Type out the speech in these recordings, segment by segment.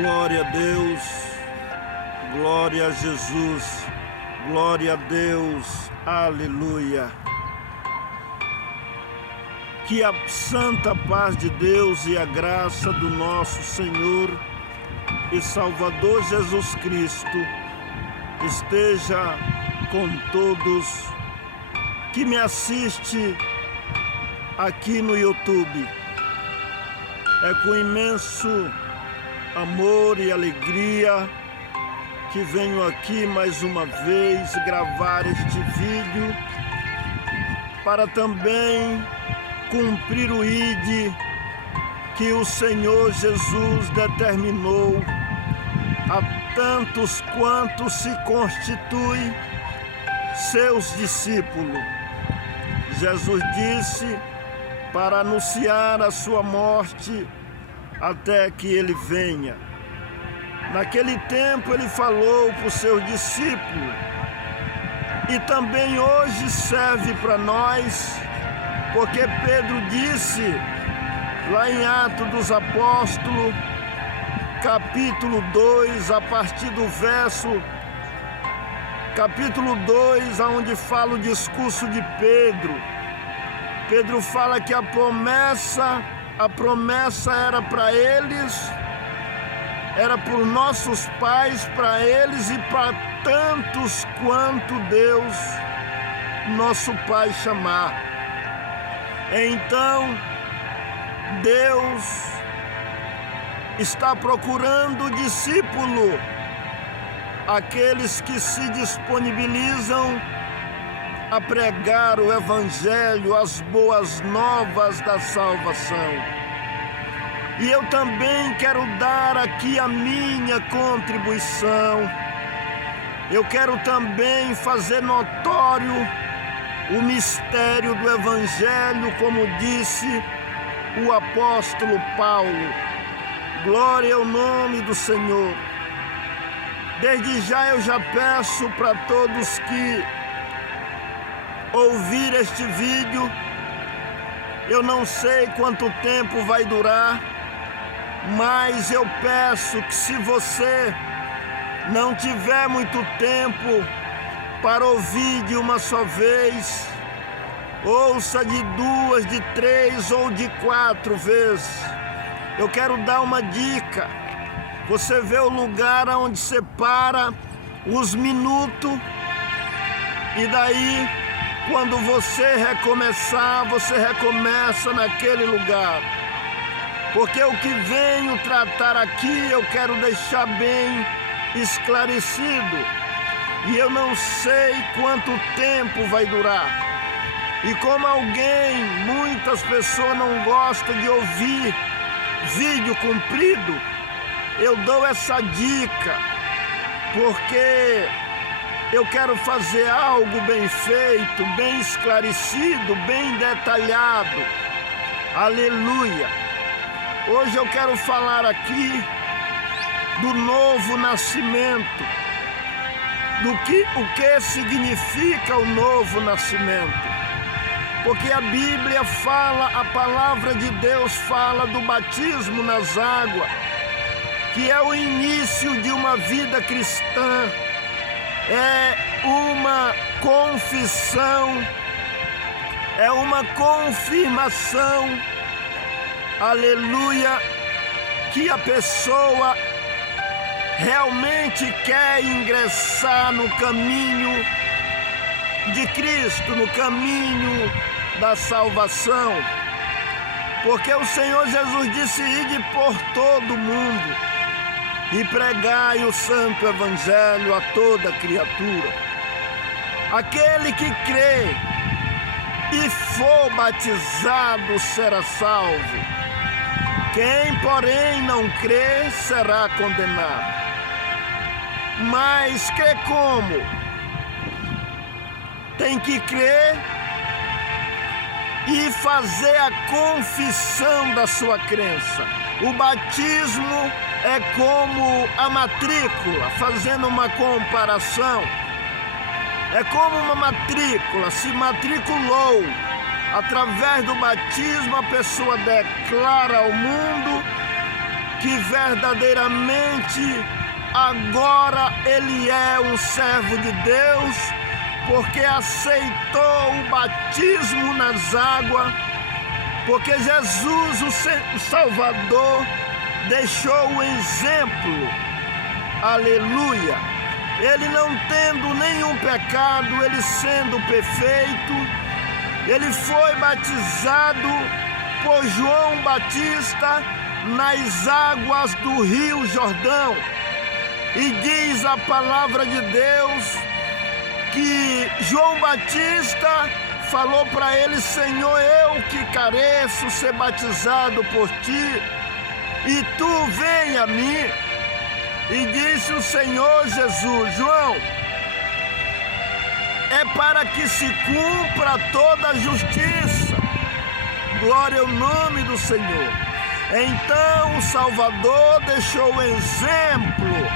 Glória a Deus, glória a Jesus, glória a Deus, aleluia. Que a santa paz de Deus e a graça do nosso Senhor e Salvador Jesus Cristo esteja com todos que me assiste aqui no YouTube. É com imenso amor e alegria que venho aqui mais uma vez gravar este vídeo para também cumprir o ID que o Senhor Jesus determinou a tantos quantos se constituem seus discípulos. Jesus disse para anunciar a sua morte até que ele venha. Naquele tempo ele falou para os seus discípulos e também hoje serve para nós, porque Pedro disse lá em Atos dos Apóstolos, capítulo 2, a partir do verso capítulo 2, onde fala o discurso de Pedro. Pedro fala que a promessa era para eles, era por nossos pais, para eles e para tantos quanto Deus, nosso Pai, chamar. Então, Deus está procurando discípulo, aqueles que se disponibilizam a pregar o Evangelho, as boas novas da salvação. E eu também quero dar aqui a minha contribuição. Eu quero também fazer notório o mistério do Evangelho, como disse o apóstolo Paulo. Glória ao nome do Senhor. Desde já eu já peço para todos que ouvir este vídeo, eu não sei quanto tempo vai durar, mas eu peço que, se você não tiver muito tempo para ouvir de uma só vez, ouça de 2, de 3 ou de 4 vezes. Eu quero dar uma dica. Você vê o lugar onde você para, os minutos, e daí, quando você recomeçar, você recomeça naquele lugar. Porque o que venho tratar aqui, eu quero deixar bem esclarecido. E eu não sei quanto tempo vai durar. E como muitas pessoas não gostam de ouvir vídeo comprido, eu dou essa dica, porque eu quero fazer algo bem feito, bem esclarecido, bem detalhado. Aleluia! Hoje eu quero falar aqui do novo nascimento, o que significa o novo nascimento. Porque a Bíblia fala, a palavra de Deus fala do batismo nas águas, que é o início de uma vida cristã. É uma confissão, é uma confirmação, aleluia, que a pessoa realmente quer ingressar no caminho de Cristo, no caminho da salvação. Porque o Senhor Jesus disse: ide por todo o mundo e pregai o santo evangelho a toda criatura. Aquele que crê e for batizado será salvo. Quem, porém, não crê será condenado. Mas crê como? Tem que crer e fazer a confissão da sua crença. O batismo é como a matrícula, fazendo uma comparação. É como uma matrícula, se matriculou. Através do batismo, a pessoa declara ao mundo que verdadeiramente agora ele é um servo de Deus, porque aceitou o batismo nas águas, porque Jesus, o Salvador, deixou o exemplo. Aleluia! Ele não tendo nenhum pecado, ele sendo perfeito, ele foi batizado por João Batista nas águas do Rio Jordão. E diz a palavra de Deus que João Batista falou para ele: Senhor, eu que careço ser batizado por ti, e tu vem a mim. E disse o Senhor Jesus: João, é para que se cumpra toda a justiça. Glória ao nome do Senhor. Então o Salvador deixou o exemplo.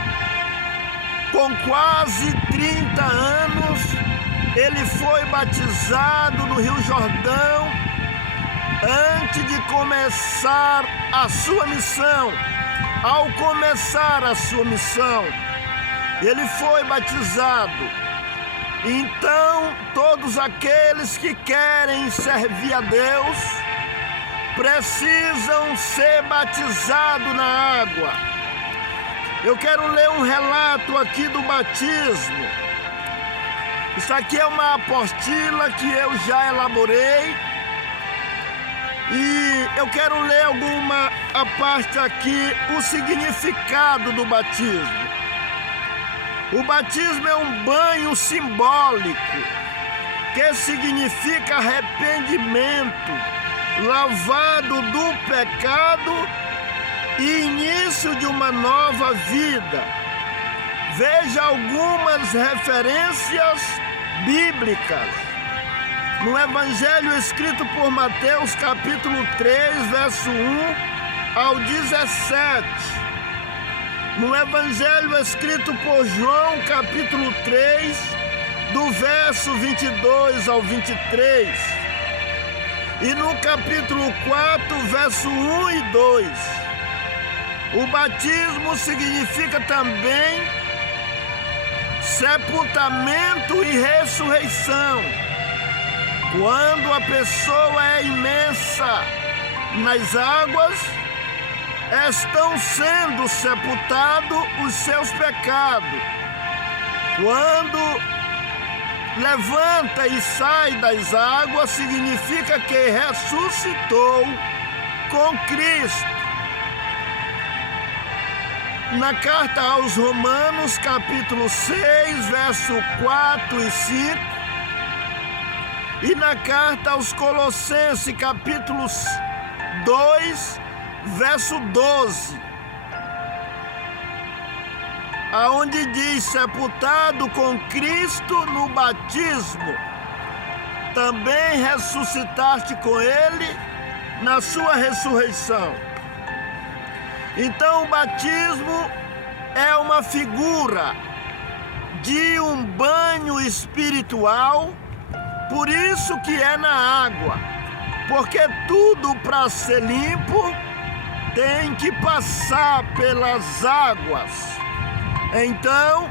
Com quase 30 anos, ele foi batizado no Rio Jordão antes de começar a sua missão. Ao começar a sua missão, ele foi batizado. Então, todos aqueles que querem servir a Deus precisam ser batizados na água. Eu quero ler um relato aqui do batismo. Isso aqui é uma apostila que eu já elaborei. E eu quero ler a parte aqui, o significado do batismo. O batismo é um banho simbólico, que significa arrependimento, lavado do pecado e início de uma nova vida. Veja algumas referências bíblicas. No Evangelho escrito por Mateus, capítulo 3, verso 1 ao 17. No Evangelho escrito por João, capítulo 3, do verso 22 ao 23. E no capítulo 4, verso 1 e 2. O batismo significa também sepultamento e ressurreição. Quando a pessoa é imersa nas águas, estão sendo sepultados os seus pecados. Quando levanta e sai das águas, significa que ressuscitou com Cristo. Na carta aos Romanos, capítulo 6, verso 4 e 5, e na carta aos Colossenses, capítulo 2, verso 12, aonde diz: sepultado com Cristo no batismo, também ressuscitaste com ele na sua ressurreição. Então o batismo é uma figura de um banho espiritual. Por isso que é na água, porque tudo para ser limpo tem que passar pelas águas. Então,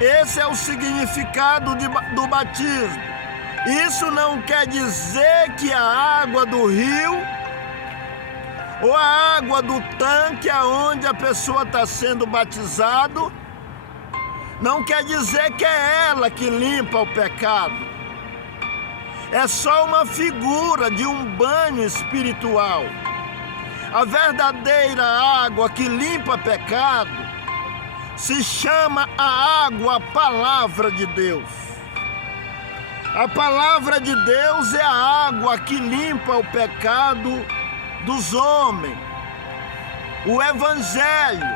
esse é o significado do batismo. Isso não quer dizer que a água do rio ou a água do tanque aonde a pessoa está sendo batizado, não quer dizer que é ela que limpa o pecado. É só uma figura de um banho espiritual. A verdadeira água que limpa pecado se chama a água, a palavra de Deus. A palavra de Deus é a água que limpa o pecado dos homens. O Evangelho,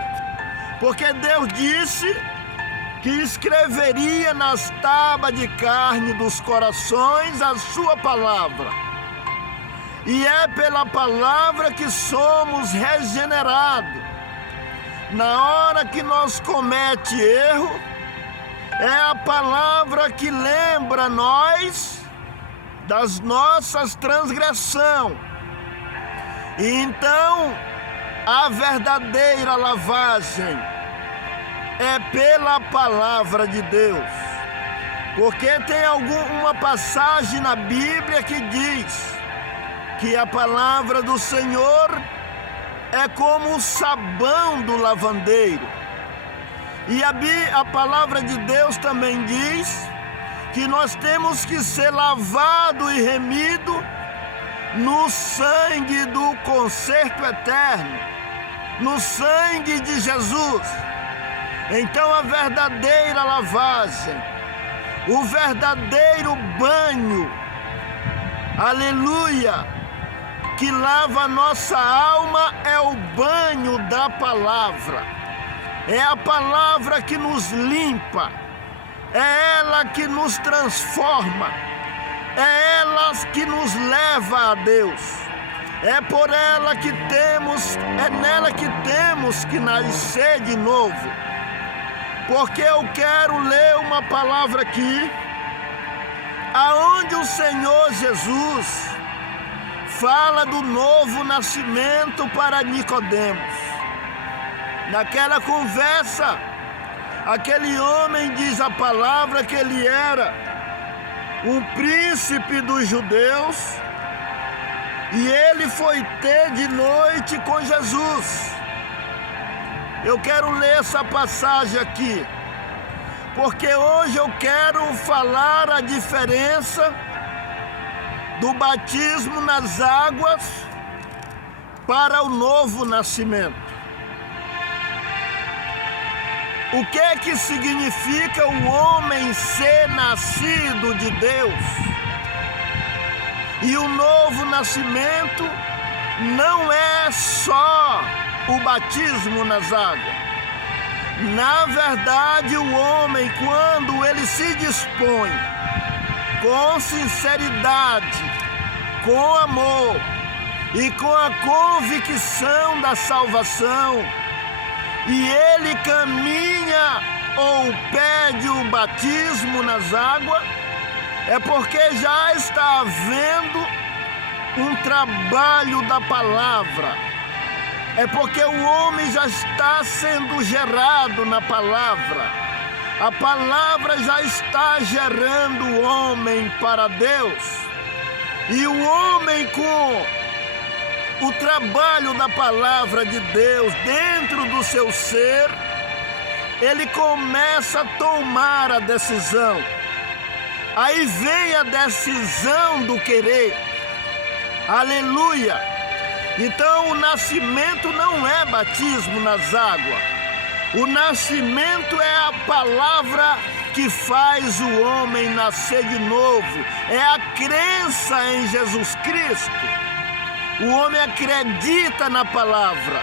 porque Deus disse que escreveria nas tábuas de carne dos corações a sua palavra. E é pela palavra que somos regenerados. Na hora que nós comete erro, é a palavra que lembra nós das nossas transgressões. E então, A verdadeira lavagem é pela palavra de Deus. Porque tem uma passagem na Bíblia que diz que a palavra do Senhor é como o sabão do lavandeiro. E a palavra de Deus também diz que nós temos que ser lavado e remido no sangue do conserto eterno, no sangue de Jesus. Então a verdadeira lavagem, o verdadeiro banho, aleluia, que lava a nossa alma é o banho da palavra. É a palavra que nos limpa, é ela que nos transforma, é ela que nos leva a Deus. É por ela que é nela que temos que nascer de novo. Porque eu quero ler uma palavra aqui, aonde o Senhor Jesus fala do novo nascimento para Nicodemos. Naquela conversa, aquele homem diz a palavra que ele era um príncipe dos judeus e ele foi ter de noite com Jesus. Eu quero ler essa passagem aqui, porque hoje eu quero falar a diferença do batismo nas águas para o novo nascimento. O que significa o homem ser nascido de Deus? E o novo nascimento não é só o batismo nas águas. Na verdade, o homem, quando ele se dispõe com sinceridade, com amor e com a convicção da salvação, e ele caminha ou pede o batismo nas águas, é porque já está havendo um trabalho da palavra. É porque o homem já está sendo gerado na palavra. A palavra já está gerando o homem para Deus. E o homem, com o trabalho da palavra de Deus dentro do seu ser, ele começa a tomar a decisão. Aí vem a decisão do querer. Aleluia! Então o nascimento não é batismo nas águas. O nascimento é a palavra que faz o homem nascer de novo. É a crença em Jesus Cristo. O homem acredita na palavra.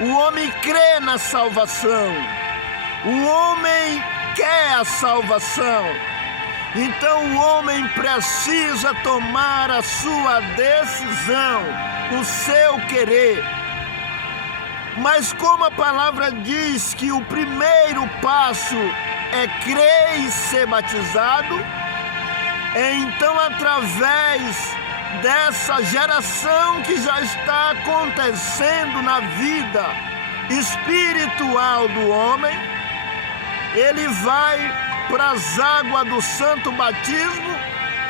O homem crê na salvação. O homem quer a salvação. Então o homem precisa tomar a sua decisão, o seu querer. Mas como a palavra diz que o primeiro passo é crer e ser batizado, então através dessa geração que já está acontecendo na vida espiritual do homem, ele vai para as águas do santo batismo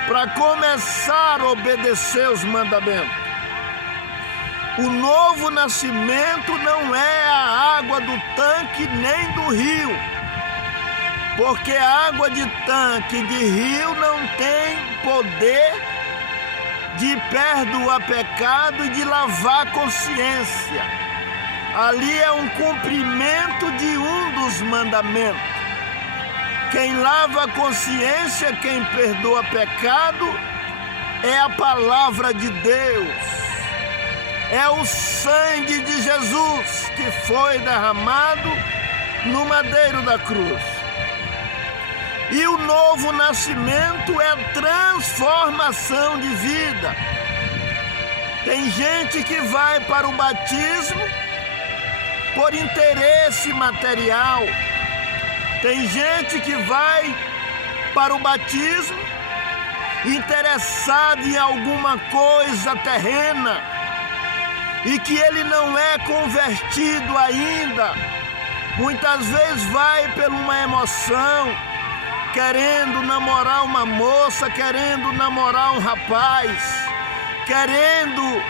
para começar a obedecer os mandamentos. O novo nascimento não é a água do tanque nem do rio, porque a água de tanque e de rio não tem poder de perdoar pecado e de lavar a consciência. Ali é um cumprimento de um dos mandamentos. Quem lava a consciência, quem perdoa pecado, é a palavra de Deus. É o sangue de Jesus que foi derramado no madeiro da cruz. E o novo nascimento é transformação de vida. Tem gente que vai para o batismo por interesse material. Tem gente que vai para o batismo interessado em alguma coisa terrena. e que ele não é convertido ainda. Muitas vezes vai por uma emoção, querendo namorar uma moça, querendo namorar um rapaz, querendo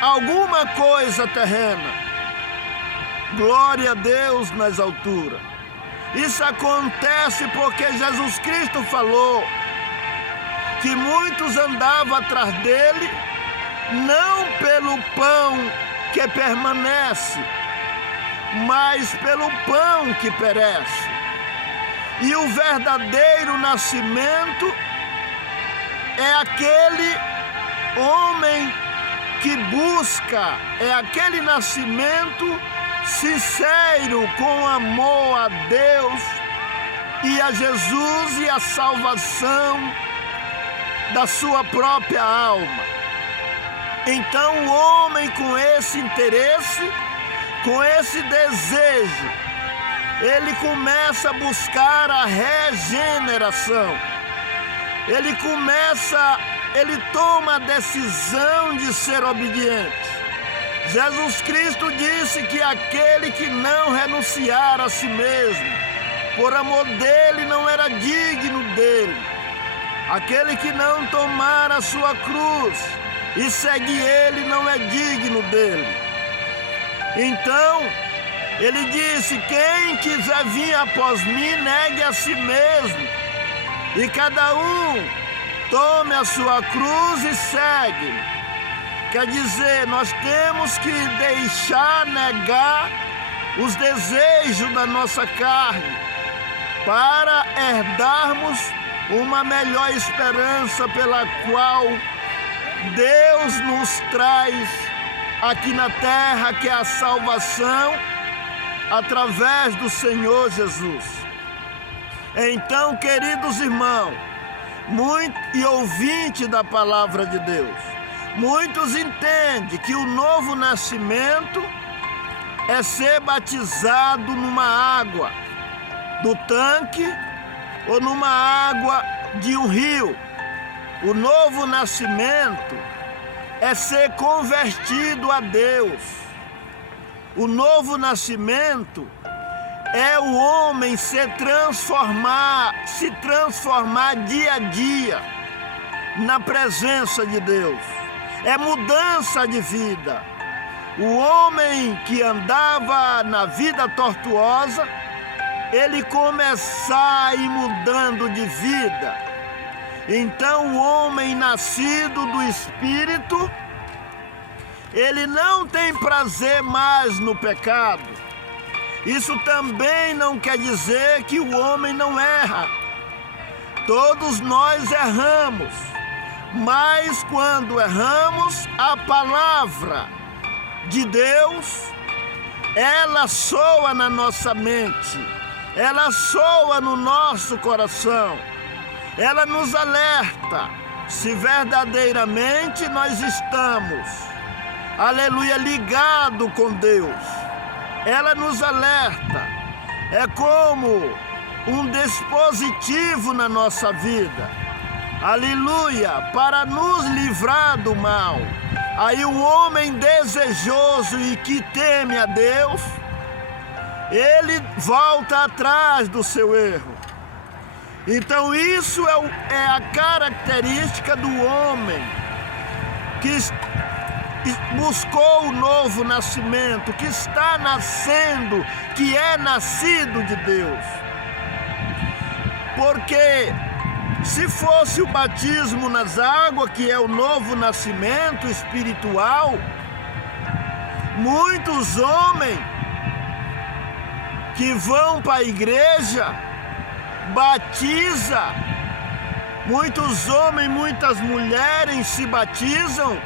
alguma coisa terrena. Glória a Deus nas alturas. Isso acontece porque Jesus Cristo falou que muitos andavam atrás dele, não pelo pão que permanece, mas pelo pão que perece. E o verdadeiro nascimento é aquele homem que busca, é aquele nascimento sincero, com amor a Deus e a Jesus e a salvação da sua própria alma. Então o homem, com esse interesse, com esse desejo, ele começa a buscar a regeneração. Ele toma a decisão de ser obediente. Jesus Cristo disse que aquele que não renunciar a si mesmo, por amor dele, não era digno dele. Aquele que não tomar a sua cruz e seguir ele, não é digno dele. Então, ele disse: quem quiser vir após mim, negue a si mesmo, e cada um tome a sua cruz e segue. Quer dizer, nós temos que deixar, negar os desejos da nossa carne, para herdarmos uma melhor esperança pela qual Deus nos traz aqui na terra, que é a salvação através do Senhor Jesus. Então, queridos irmãos, e ouvinte da palavra de Deus, muitos entendem que o novo nascimento é ser batizado numa água do tanque ou numa água de um rio. O novo nascimento é ser convertido a Deus. O novo nascimento é o homem se transformar dia a dia na presença de Deus. É mudança de vida. O homem que andava na vida tortuosa, ele começar a ir mudando de vida. Então o homem nascido do Espírito, ele não tem prazer mais no pecado. Isso também não quer dizer que o homem não erra. Todos nós erramos, mas quando erramos, a palavra de Deus, ela soa na nossa mente, ela soa no nosso coração, ela nos alerta se verdadeiramente nós estamos, aleluia, ligado com Deus. Ela nos alerta, é como um dispositivo na nossa vida, aleluia, para nos livrar do mal. Aí o homem desejoso e que teme a Deus, ele volta atrás do seu erro. Então isso é a característica do homem que buscou o novo nascimento, que está nascendo, que é nascido de Deus. Porque se fosse o batismo nas águas, que é o novo nascimento espiritual, muitos homens que vão para a igreja batiza, muitos homens, muitas mulheres se batizam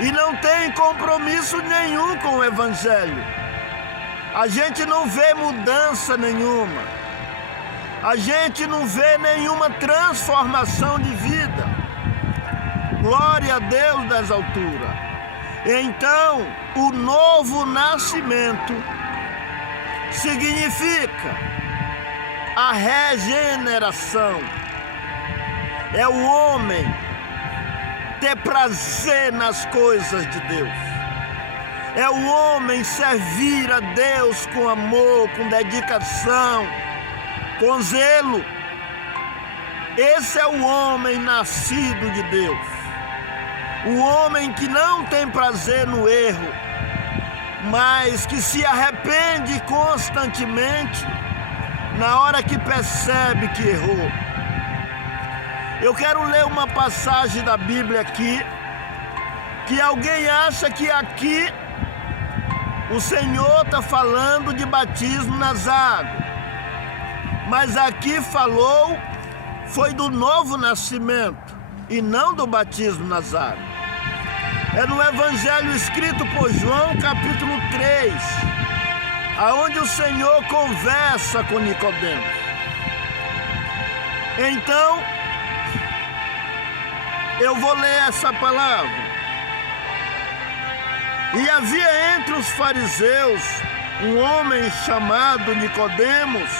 e não tem compromisso nenhum com o Evangelho. A gente não vê mudança nenhuma. A gente não vê nenhuma transformação de vida. Glória a Deus das alturas. Então, o novo nascimento significa a regeneração. É o homem ter prazer nas coisas de Deus. É o homem servir a Deus com amor, com dedicação, com zelo. Esse é o homem nascido de Deus. O homem que não tem prazer no erro, mas que se arrepende constantemente na hora que percebe que errou. Eu quero ler uma passagem da Bíblia aqui, que alguém acha que aqui o Senhor está falando de batismo nas águas, mas aqui falou foi do novo nascimento e não do batismo nas águas. É no Evangelho escrito por João, capítulo 3, aonde o Senhor conversa com Nicodemos. Então, eu vou ler essa palavra. E havia entre os fariseus um homem chamado Nicodemos,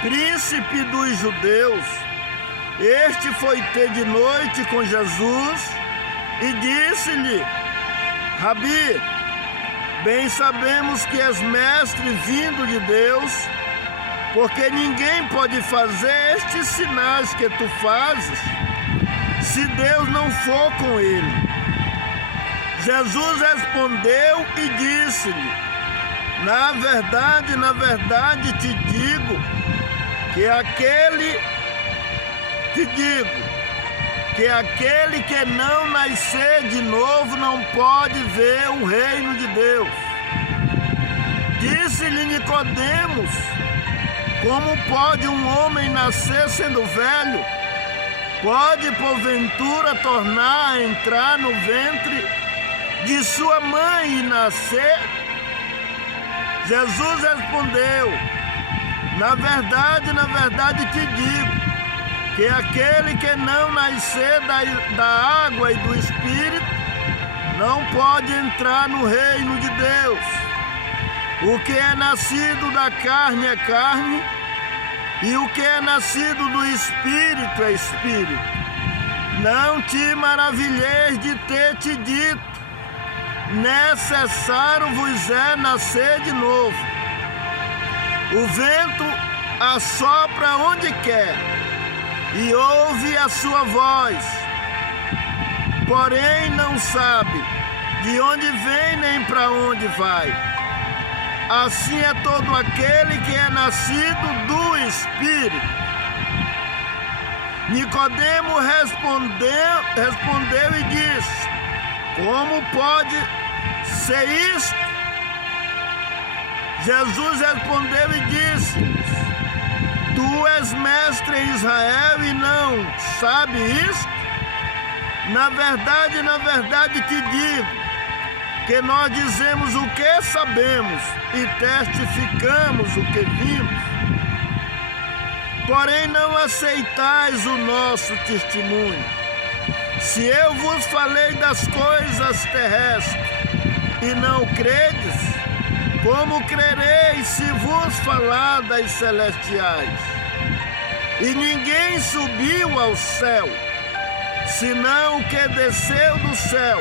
príncipe dos judeus. Este foi ter de noite com Jesus e disse-lhe: Rabi, bem sabemos que és mestre vindo de Deus, porque ninguém pode fazer estes sinais que tu fazes, se Deus não for com ele. Jesus respondeu e disse-lhe: na verdade te digo que aquele que não nascer de novo não pode ver o reino de Deus. Disse-lhe Nicodemos: como pode um homem nascer sendo velho? Pode porventura tornar a entrar no ventre de sua mãe e nascer? Jesus respondeu: na verdade te digo que aquele que não nascer da água e do Espírito não pode entrar no reino de Deus. O que é nascido da carne é carne, e o que é nascido do Espírito é Espírito. Não te maravilheis de ter te dito: necessário vos é nascer de novo. O vento assopra onde quer e ouve a sua voz, porém não sabe de onde vem nem para onde vai. Assim é todo aquele que é nascido do Espírito. Nicodemo respondeu e disse: como pode ser isto? Jesus respondeu e disse: tu és mestre em Israel e não sabe isto? Na verdade te digo que nós dizemos o que sabemos e testificamos o que vimos, porém não aceitais o nosso testemunho. Se eu vos falei das coisas terrestres e não credes, como crereis se vos falar das celestiais? E ninguém subiu ao céu, senão o que desceu do céu,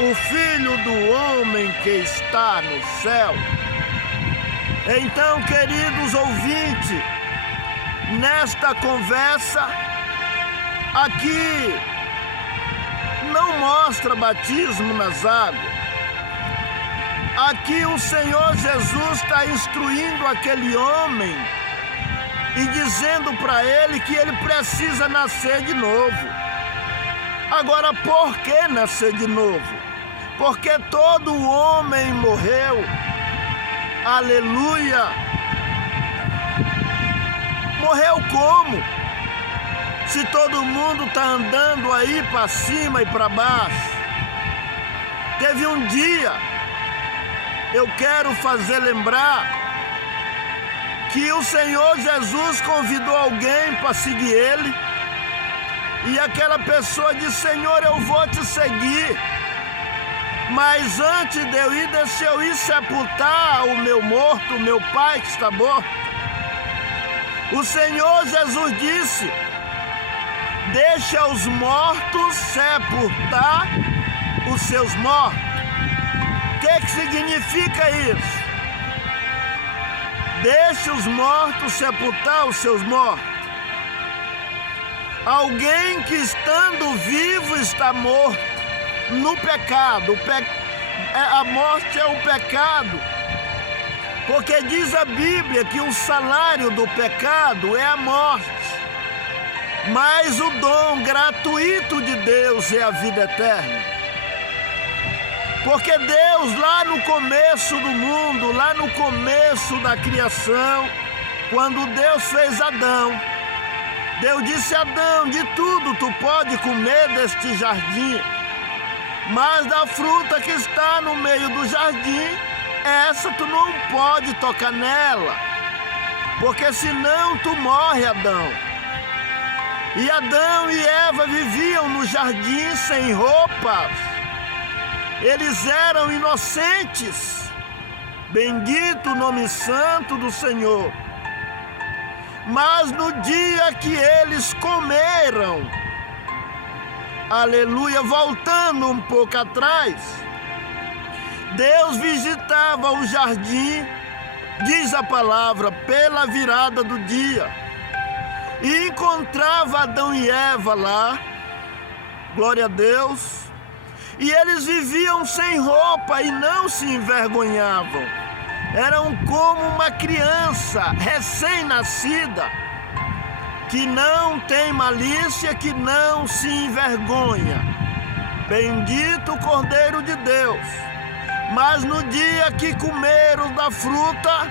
o Filho do Homem que está no céu. Então, queridos ouvintes, nesta conversa aqui não mostra batismo nas águas. Aqui o Senhor Jesus está instruindo aquele homem e dizendo para ele que ele precisa nascer de novo. Agora, por que nascer de novo? Porque todo homem morreu. Aleluia! Morreu como? Se todo mundo está andando aí para cima e para baixo. Teve um dia, eu quero fazer lembrar que o Senhor Jesus convidou alguém para seguir ele, e aquela pessoa disse: Senhor, eu vou te seguir, mas antes de eu ir, deixa eu ir sepultar o meu morto, o meu pai que está morto. O Senhor Jesus disse: deixa os mortos sepultar os seus mortos. O que significa isso? Deixa os mortos sepultar os seus mortos. Alguém que estando vivo está morto no pecado. A morte é o pecado. Porque diz a Bíblia que o salário do pecado é a morte. Mas o dom gratuito de Deus é a vida eterna. Porque Deus, lá no começo do mundo, lá no começo da criação, quando Deus fez Adão, Deus disse a Adão: de tudo tu pode comer deste jardim, mas da fruta que está no meio do jardim, essa tu não pode tocar nela, porque senão tu morre, Adão. E Adão e Eva viviam no jardim sem roupas. Eles eram inocentes. Bendito o nome santo do Senhor. Mas no dia que eles comeram, aleluia, voltando um pouco atrás, Deus visitava o jardim, diz a palavra, pela virada do dia, e encontrava Adão e Eva lá, glória a Deus, e eles viviam sem roupa e não se envergonhavam. Eram como uma criança recém-nascida, que não tem malícia, que não se envergonha. Bendito o Cordeiro de Deus. Mas no dia que comeram da fruta,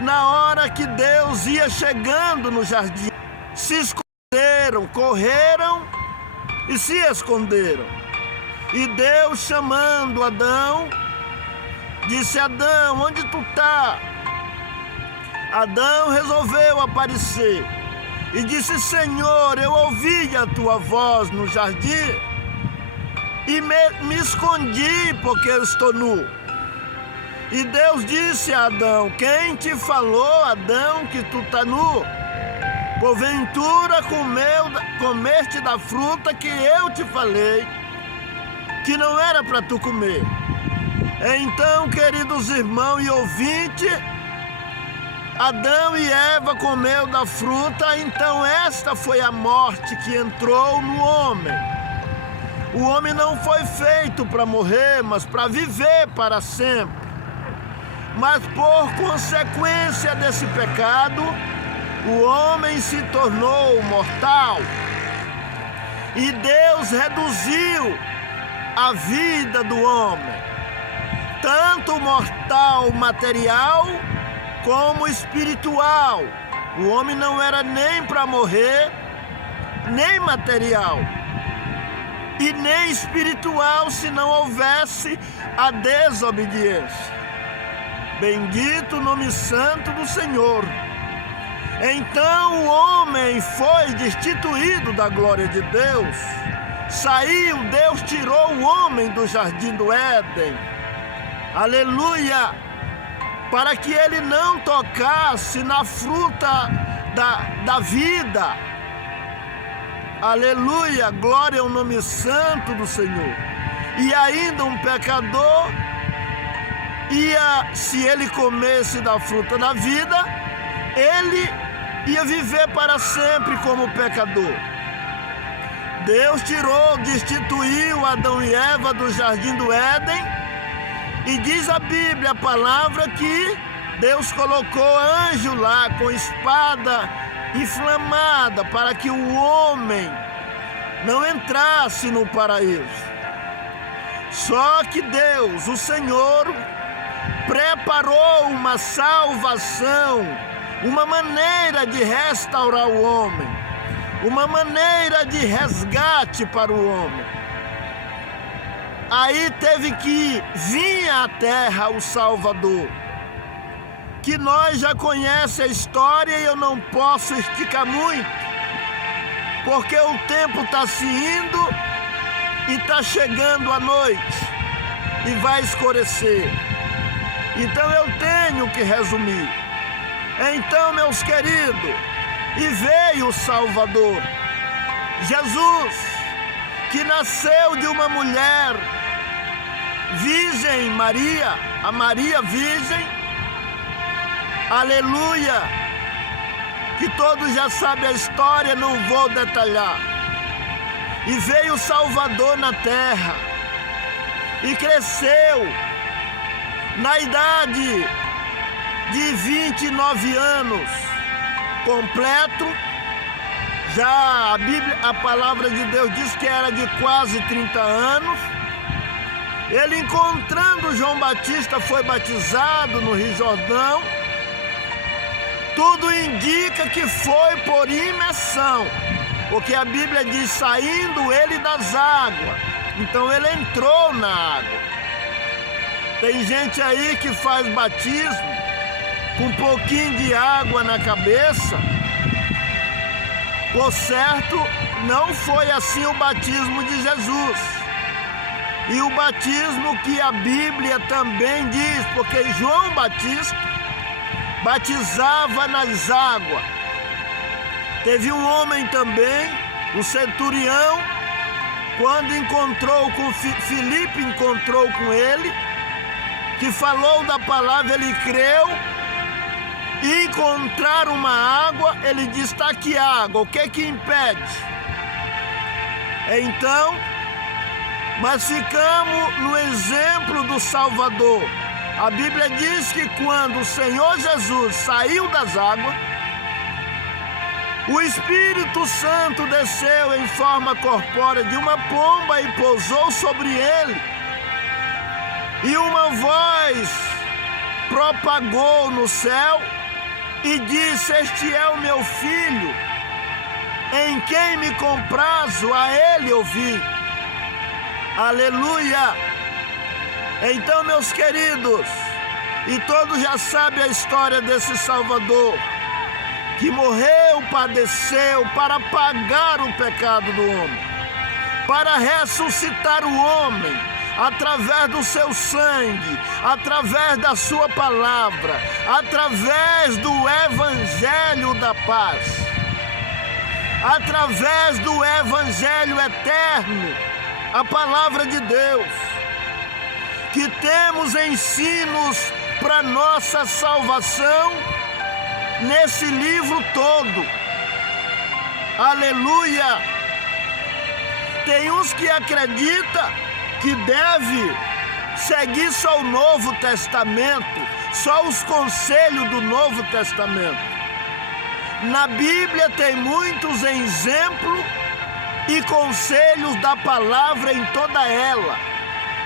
na hora que Deus ia chegando no jardim, se esconderam, correram e se esconderam. E Deus, chamando Adão, disse: Adão, onde tu está? Adão resolveu aparecer e disse: Senhor, eu ouvi a tua voz no jardim e me escondi porque eu estou nu. E Deus disse a Adão: quem te falou, Adão, que tu está nu? Porventura comeste da fruta que eu te falei, que não era para tu comer. Então, queridos irmãos e ouvintes, Adão e Eva comeu da fruta, então esta foi a morte que entrou no homem. O homem não foi feito para morrer, mas para viver para sempre. Mas por consequência desse pecado, o homem se tornou mortal. E Deus reduziu a vida do homem, tanto mortal material como espiritual. O homem não era nem para morrer, nem material e nem espiritual, se não houvesse a desobediência. Bendito o nome santo do Senhor. Então o homem foi destituído da glória de Deus. Saiu, Deus tirou o homem do jardim do Éden. Aleluia! Para que ele não tocasse na fruta da vida. Aleluia! Glória ao nome santo do Senhor. E ainda um pecador se ele comesse da fruta da vida, ele ia viver para sempre como pecador. Deus destituiu Adão e Eva do jardim do Éden, e diz a Bíblia, a palavra, que Deus colocou anjo lá com espada inflamada para que o homem não entrasse no paraíso. Só que Deus, o Senhor, preparou uma salvação, uma maneira de restaurar o homem, uma maneira de resgate para o homem. Aí teve que vir à terra o Salvador, que nós já conhecemos a história e eu não posso esticar muito, porque o tempo está se indo e está chegando a noite e vai escurecer. Então eu tenho que resumir. Então, meus queridos, e veio o Salvador, Jesus, que nasceu de uma mulher virgem, Maria, a Maria virgem, aleluia, que todos já sabem a história, não vou detalhar. E veio o Salvador na terra, e cresceu na idade de 29 anos, completo. Já a Bíblia, a palavra de Deus diz que era de quase 30 anos. Ele, encontrando João Batista, foi batizado no Rio Jordão. Tudo indica que foi por imersão, porque a Bíblia diz, saindo ele das águas. Então ele entrou na água. Tem gente aí que faz batismo com um pouquinho de água na cabeça. Por certo, não foi assim o batismo de Jesus. E o batismo que a Bíblia também diz, porque João Batista batizava nas águas. Teve um homem também, um centurião, quando encontrou com Filipe, encontrou com ele, que falou da palavra, ele creu, e encontrar uma água, ele disse, está aqui água, o que que impede? Então, mas ficamos no exemplo do Salvador. A Bíblia diz que quando o Senhor Jesus saiu das águas, o Espírito Santo desceu em forma corpórea de uma pomba e pousou sobre ele. E uma voz propagou no céu e disse, este é o meu filho, em quem me comprazo, a ele ouvi. Aleluia! Então, meus queridos, e todos já sabem a história desse Salvador, que morreu, padeceu para pagar o pecado do homem, para ressuscitar o homem, através do seu sangue, através da sua palavra, através do Evangelho da paz, através do Evangelho eterno, a palavra de Deus, que temos ensinos para nossa salvação nesse livro todo. Aleluia! Tem uns que acreditam que deve seguir só o Novo Testamento, só os conselhos do Novo Testamento. Na Bíblia tem muitos exemplos e conselhos da palavra em toda ela.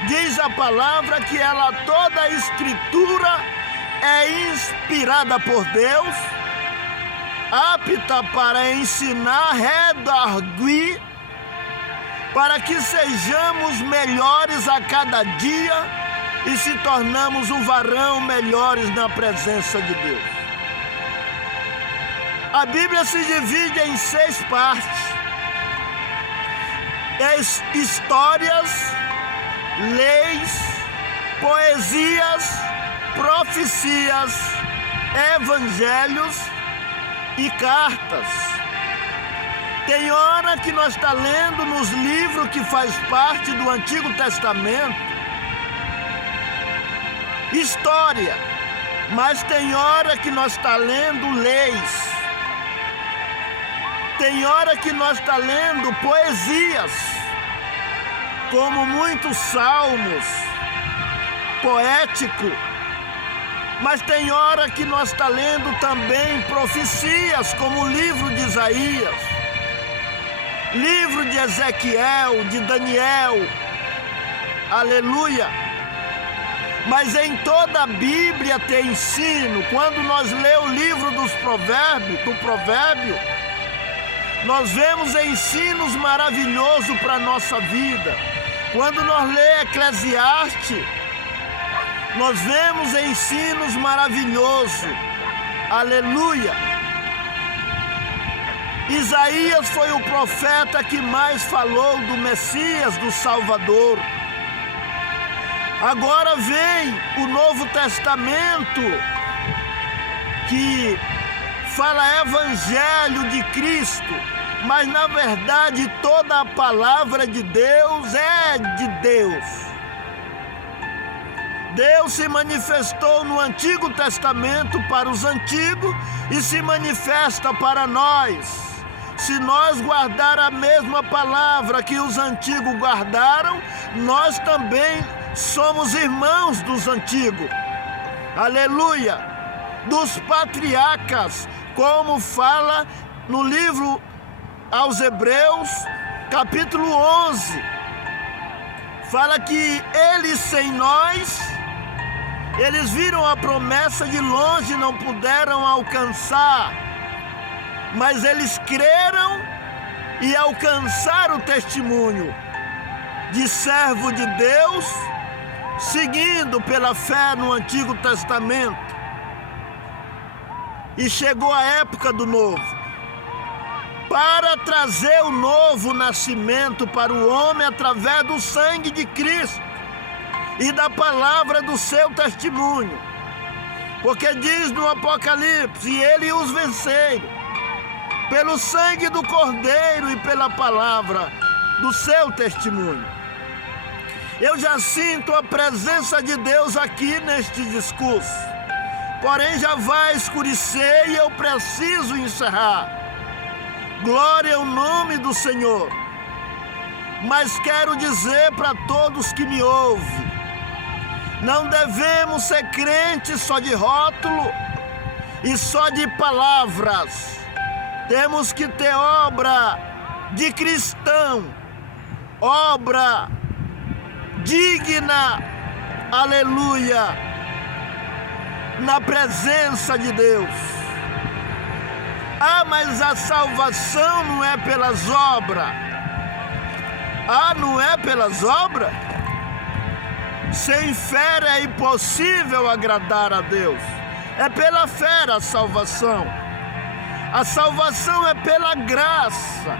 Diz a palavra que ela, toda a escritura é inspirada por Deus, apta para ensinar, redarguir, para que sejamos melhores a cada dia e se tornamos um varão melhores na presença de Deus. A Bíblia se divide em 6 partes: histórias, leis, poesias, profecias, evangelhos e cartas. Tem hora que nós estamos lendo nos livros que faz parte do Antigo Testamento, história, mas tem hora que nós estamos lendo leis, tem hora que nós estamos lendo poesias, como muitos salmos, poético, mas tem hora que nós estamos lendo também profecias, como o livro de Isaías, livro de Ezequiel, de Daniel, aleluia. Mas em toda a Bíblia tem ensino. Quando nós lemos o livro dos provérbios, do provérbio, nós vemos ensinos maravilhosos para a nossa vida. Quando nós lemos Eclesiastes, nós vemos ensinos maravilhosos, aleluia. Isaías foi o profeta que mais falou do Messias, do Salvador. Agora vem o Novo Testamento, que fala Evangelho de Cristo, mas na verdade toda a palavra de Deus é de Deus. Deus se manifestou no Antigo Testamento para os antigos e se manifesta para nós. Se nós guardar a mesma palavra que os antigos guardaram, nós também somos irmãos dos antigos. Aleluia! Dos patriarcas, como fala no livro aos Hebreus, capítulo 11. Fala que eles sem nós, eles viram a promessa de longe e não puderam alcançar, mas eles creram e alcançaram o testemunho de servo de Deus, seguindo pela fé no Antigo Testamento. E chegou a época do novo, para trazer o novo nascimento para o homem através do sangue de Cristo e da palavra do seu testemunho. Porque diz no Apocalipse, e ele os venceram, pelo sangue do Cordeiro e pela palavra do seu testemunho. Eu já sinto a presença de Deus aqui neste discurso, porém já vai escurecer e eu preciso encerrar. Glória ao nome do Senhor. Mas quero dizer para todos que me ouvem, não devemos ser crentes só de rótulo e só de palavras. Temos que ter obra de cristão, obra digna, aleluia, na presença de Deus. Ah, mas a salvação não é pelas obras. Ah, não é pelas obras? Sem fé é impossível agradar a Deus. É pela fé a salvação. A salvação é pela graça.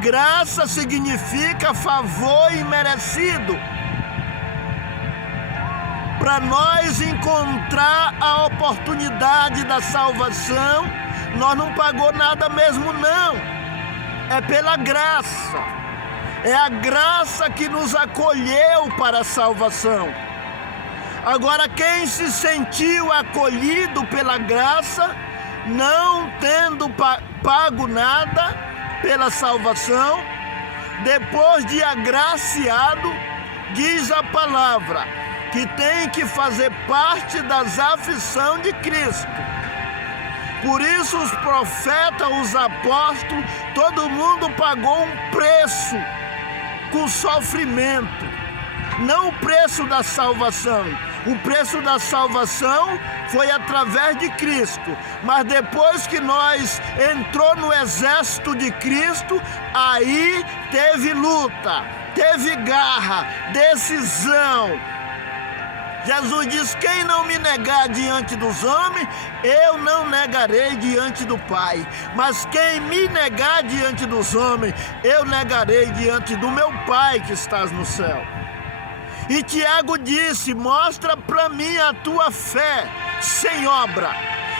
Graça significa favor imerecido. Para nós encontrar a oportunidade da salvação, nós não pagou nada mesmo não. É pela graça. É a graça que nos acolheu para a salvação. Agora, quem se sentiu acolhido pela graça, não tendo pago nada pela salvação, depois de agraciado, diz a palavra, que tem que fazer parte das aflições de Cristo. Por isso os profetas, os apóstolos, todo mundo pagou um preço com sofrimento, não o preço da salvação. O preço da salvação foi através de Cristo, mas depois que nós entrou no exército de Cristo, aí teve luta, teve garra, decisão. Jesus diz, quem não me negar diante dos homens, eu não negarei diante do Pai. Mas quem me negar diante dos homens, eu negarei diante do meu Pai que estás no céu. E Tiago disse, mostra para mim a tua fé sem obra,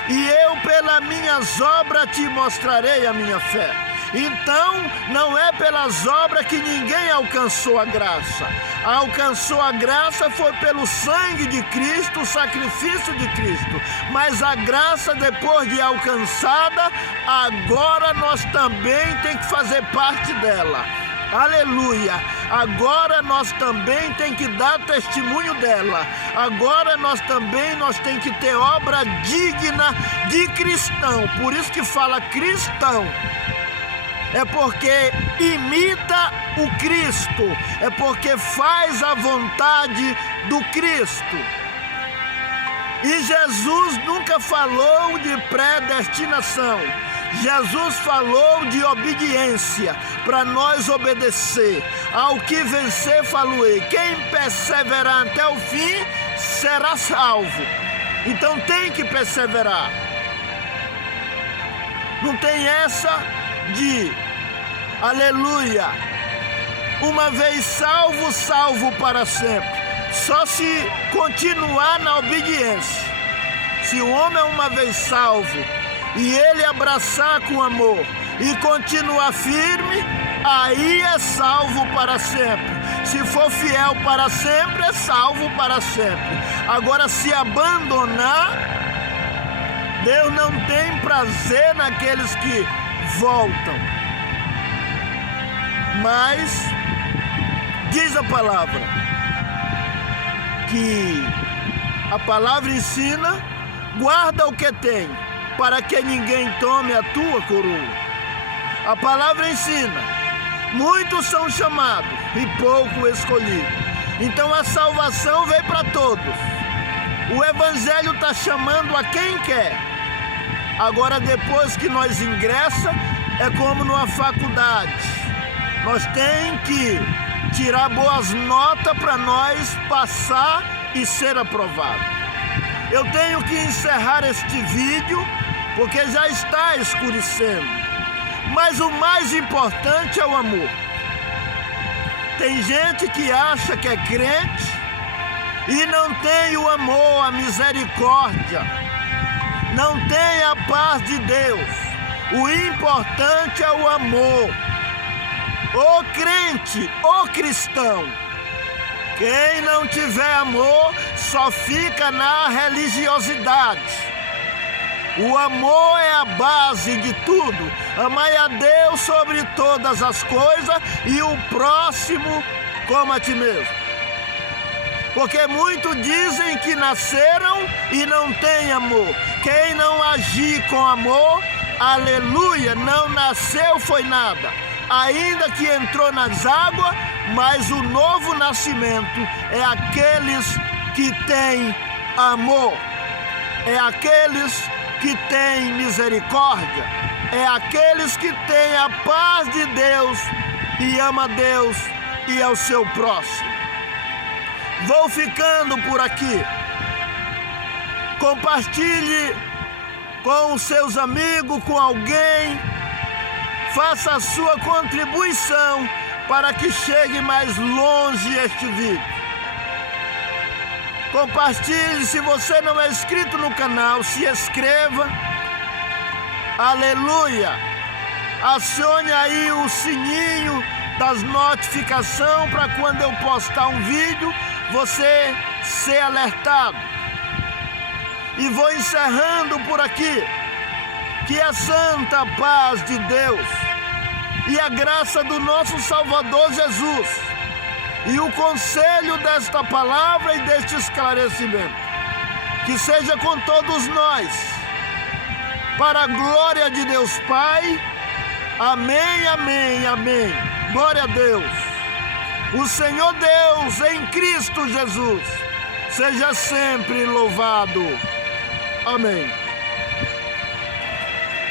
e eu pelas minhas obras te mostrarei a minha fé. Então, não é pelas obras que ninguém alcançou a graça. Alcançou a graça foi pelo sangue de Cristo, o sacrifício de Cristo. Mas a graça, depois de alcançada, agora nós também temos que fazer parte dela. Aleluia! Agora nós também temos que dar testemunho dela. Agora nós temos que ter obra digna de cristão. Por isso que fala cristão. É porque imita o Cristo, é porque faz a vontade do Cristo. E Jesus nunca falou de predestinação. Jesus falou de obediência, para nós obedecer. Ao que vencer, faloei. Quem perseverar até o fim, será salvo. Então tem que perseverar. Não tem essa de, aleluia, uma vez salvo, salvo para sempre. Só se continuar na obediência. Se o homem é uma vez salvo, e ele abraçar com amor, e continuar firme, aí é salvo para sempre. Se for fiel para sempre, é salvo para sempre. Agora, se abandonar, Deus não tem prazer naqueles que voltam. Mas diz a palavra que a palavra ensina: guarda o que tem, para que ninguém tome a tua coroa. A palavra ensina: muitos são chamados e pouco escolhidos. Então a salvação veio para todos. O evangelho está chamando a quem quer. Agora, depois que nós ingressa, é como numa faculdade. Nós tem que tirar boas notas para nós passar e ser aprovado. Eu tenho que encerrar este vídeo porque já está escurecendo. Mas o mais importante é o amor. Tem gente que acha que é crente e não tem o amor, a misericórdia, não tem a paz de Deus. O importante é o amor. O crente, o cristão, quem não tiver amor só fica na religiosidade. O amor é a base de tudo. Amai a Deus sobre todas as coisas e o próximo como a ti mesmo. Porque muitos dizem que nasceram e não têm amor. Quem não agir com amor, aleluia, não nasceu foi nada. Ainda que entrou nas águas, mas o novo nascimento é aqueles que têm amor. É aqueles que têm misericórdia. É aqueles que têm a paz de Deus e ama a Deus e ao seu próximo. Vou ficando por aqui. Compartilhe com os seus amigos, com alguém. Faça a sua contribuição para que chegue mais longe este vídeo. Compartilhe. Se você não é inscrito no canal, se inscreva. Aleluia! Acione aí o sininho das notificações para quando eu postar um vídeo, você ser alertado. E vou encerrando por aqui. Que a santa paz de Deus e a graça do nosso Salvador Jesus e o conselho desta palavra e deste esclarecimento, que seja com todos nós, para a glória de Deus Pai. Amém, amém, amém. Glória a Deus. O Senhor Deus em Cristo Jesus seja sempre louvado. Amém.